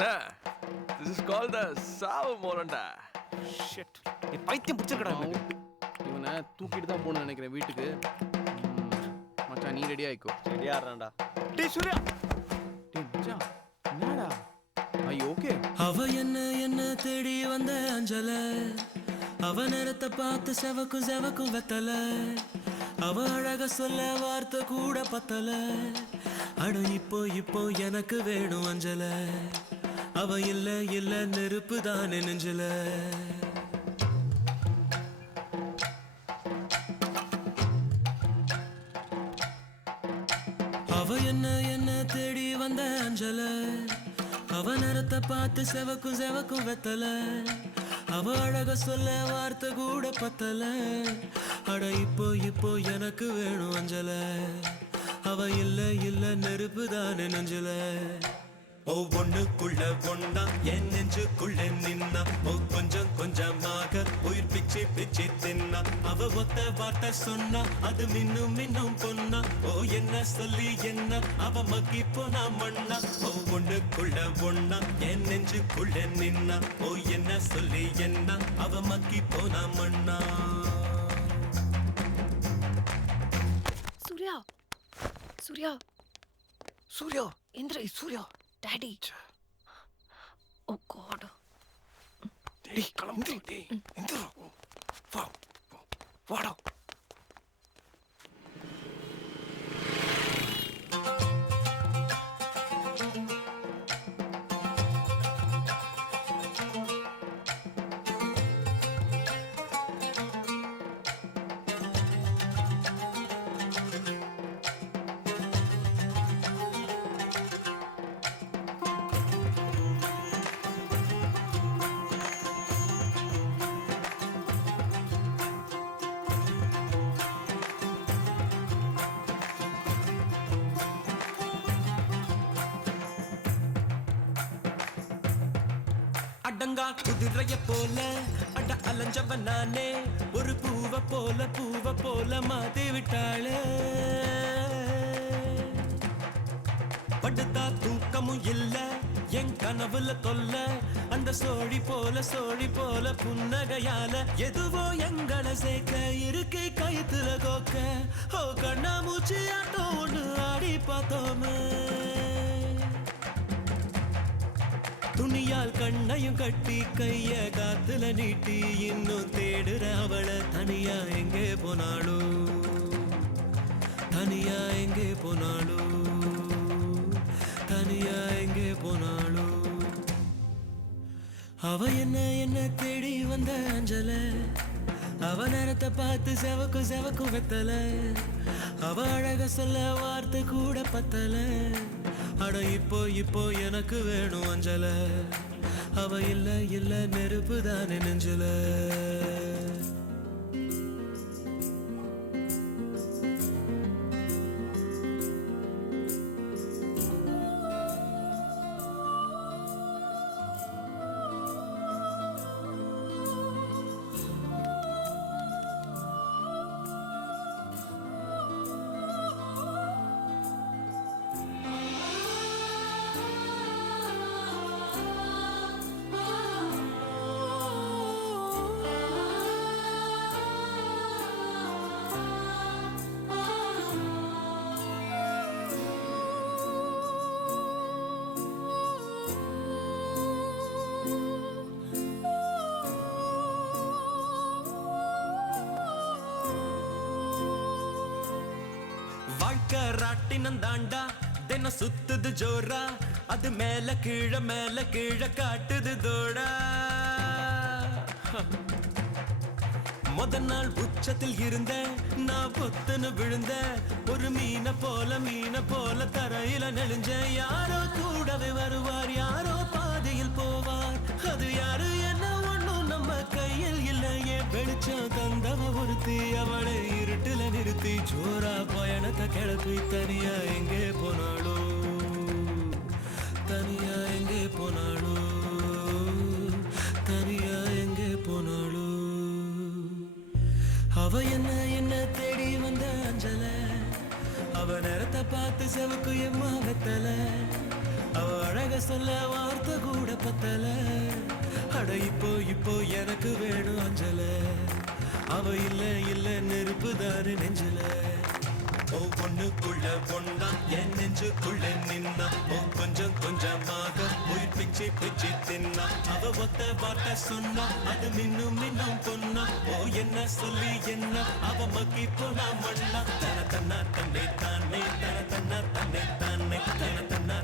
This is called the சாவு மோரண்டா. Shit. நீ பைத்தியம் பிடிச்சிருக்கடா. இவனை தூக்கிட்டு தான் போகணும்னு நினைக்கிறேன் வீட்டுக்கு. மச்சான் நீ ரெடி ஆயிக்கோ. ரெடியா இருடா. டேய் சூர்யா. டேய் மச்சான் என்னடா? ஐயோ ஓகே. அவ என்ன தேடி வந்த அஞ்சல, அவ நேரத்தை பார்த்து செவக்கும் வெத்தல, அவ அழக சொல்ல வார்த்தை கூட பத்தல. அட இப்போ எனக்கு வேணும் அஞ்சல, அவ இல்ல நெருப்பு தானே நெஞ்சல. அவ என்ன தேடி வந்த அஞ்சல, அவ நேரத்தை பார்த்து செவக்கும் வெத்தல, அவ அழக சொல்ல வார்த்தை கூட பத்தல. அட இப்போ எனக்கு வேணும் அஞ்சல, அவ இல்ல நெருப்பு தானே நெஞ்சல. ஒவ்வொன்னுக்குள்ள ஒன்னா என் நெஞ்சுக்குள்ள நின்னா, கொஞ்சமாக உயிர் பிச்சு தின்னா. அவ ஒத்த வார்த்தை சொன்னா அது மின்னும் பொன்னா. என்ன சொல்லி என்ன அவ மக்கி போனா மண்ணா. ஒவ்வொன்னுக்குள்ள ஒன்னா என் நெஞ்சுக்குள்ள நின்னா, என்ன சொல்லி என்ன அவ மக்கி போனா மண்ணா. சூர்யா இந்திர சூர்யா டாடி. ஓ காட். டேய் கிளம்பு டேய். இந்திரா. வாடா. அடங்கா குதிரைய போல அட அலைஞ்சவன் நானே, ஒரு பூவ போல மாத்தி விட்டாளே. படுத்தா தூக்கமும் இல்ல என் கனவுல தொல்ல, அந்த சோழி போல புன்னகையால எதுவோ எங்களை சேர்க்க இருக்கை கயித்துல கோக்க. கண்ணா மூச்சி ஆட்டம் ஒண்ணு ஆடி பார்த்தோமே, துணியால் கண்ணையும் கட்டி கைய காத்துல நீட்டி இன்னும் தேடுற அவள. தனியா எங்கே போனாளோ, தனியா எங்கே போனாளோ, தனியா எங்கே போனாளோ. அவ என்ன தேடி வந்த அஞ்சல, அவ நேரத்தை பார்த்து செவக்கும் வெத்தல, அவ அழக சொல்ல வார்த்தை கூட பத்தல. அட இப்போ எனக்கு வேணும் அஞ்சல, அவ இல்ல நெருப்பு தானே நெஞ்சல. வாழ்க்கை ராட்டினம் தாண்டா தினம் சுத்துது ஜோரா, அது மேல கீழ காட்டுது தோடா. முதல் உச்சத்தில் இருந்த நான் பொத்துன்னு விழுந்த, ஒரு மீன போல தரையில நெளிஞ்ச. யாரோ கூடவே வருவார், யாரோ பாதையில் போவார், அது யாரு என்ன ஒண்ணும் நம்ம கையில் இல்லையே. வெளிச்சம் தந்தவ ஒருத்தி, அவளை இருட்டுல நிறுத்தி ஜோரா பயணத்தை கிளப்பி தனியா எங்கே போனாளோ, தனியா எங்கே போனாளோ, தனியா எங்கே போனாளோ. அவ என்ன தேடி வந்த அஞ்சல, அவ நேரத்தை பார்த்து செவக்கு எம்மா வெத்தல, அவ அழக சொல்ல வார்த்தை கூட பத்தல அட இப்போ இப்போ எனக்கு வேணும் அஞ்சல அவ இல்ல இல்ல நெருப்பு தாரு நெஞ்சல ஓ பொண்ணுக்குள்ள பொண்ணா என் நெஞ்சுக்குள்ள நின்னா ஓ கொஞ்சம் கொஞ்சமாக உயிர் பிச்சு பிச்சு தின்னா அவ ஒத்த வார்த்தை சொன்னா அது மின்னும் மின்னும் பொண்ணா ஓ என்ன சொல்லி என்ன அவ மக்கி போனா மண்ணா தன தன்னா தன்னை தானே தன தன்னா தன்னை தானே தன தன்னா